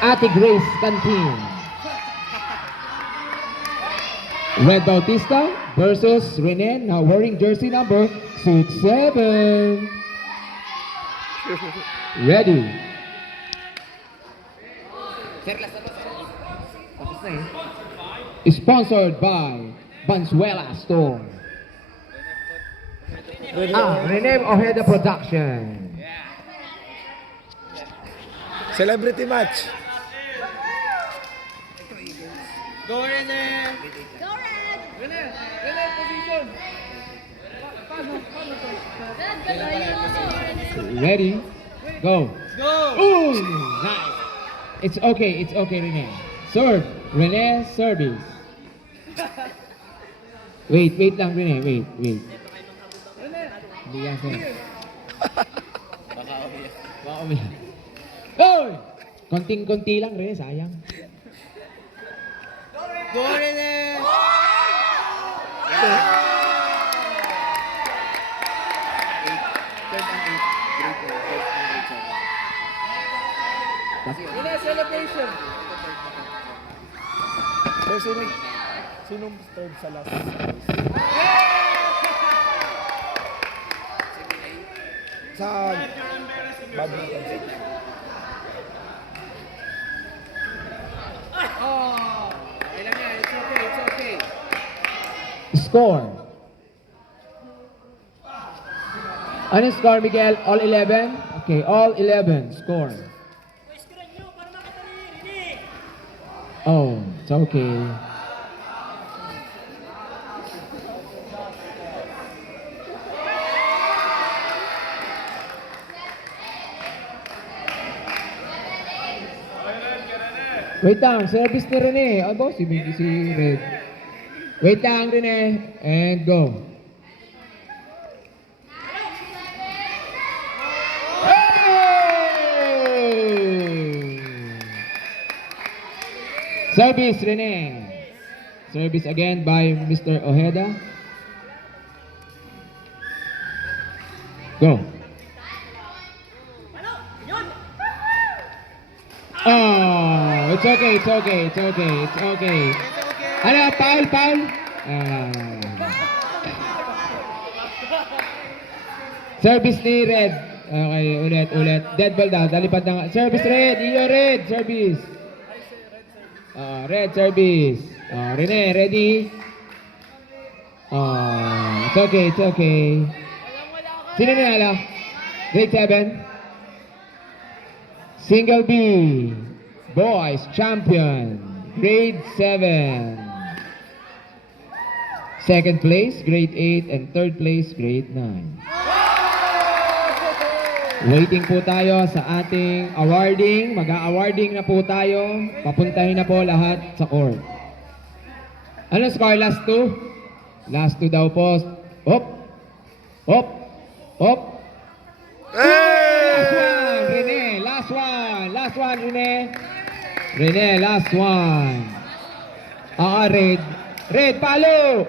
Ate Grace Cantin. Red Bautista versus Rene, now wearing jersey number 67. Ready. Sponsored by Banzuela Store. Rene Ojeda Production. Celebrity match. Go Rene! Go Red! Rene! Rene, position! Ready? Go. Go! Ooh, nice. It's okay, Rene. Serve. Rene, service. Wait lang, Rene. Wait. Hindi yan, sir. Baka umiyak. Oy! Konting-konti lang, Rene. Sayang. Go Rene! Rene, celebration! So, sinong third sa last? Sa badminton. Oh! Okay lang yan. It's okay. Score. Ano score, Miguel? All 11? Okay, all 11. Score. Oh, it's okay. Wait lang, service ni Rene. Abo, si Red. Wait lang, Rene. And go. Hey! Service, Rene. Service again by Mr. Ojeda. Go. Oh, it's okay. Ano, foul? Service ni Red. Okay, ulit. Dead ball daw. Dalipad na. Service Red. Iyo Red. Service. Red service. Rene, ready? It's okay. Sino nanalo? Grade 7? Single B. Boys champion. Grade 7. Second place, grade 8. And third place, grade 9. Waiting po tayo sa ating awarding. Mag-a-awarding na po tayo. Papuntahin na po lahat sa court. Ano score? Last 2? Last 2 daw po. Hop! Last one, Rene. Last one, Rene. Rene, last one. Red. Red, palo!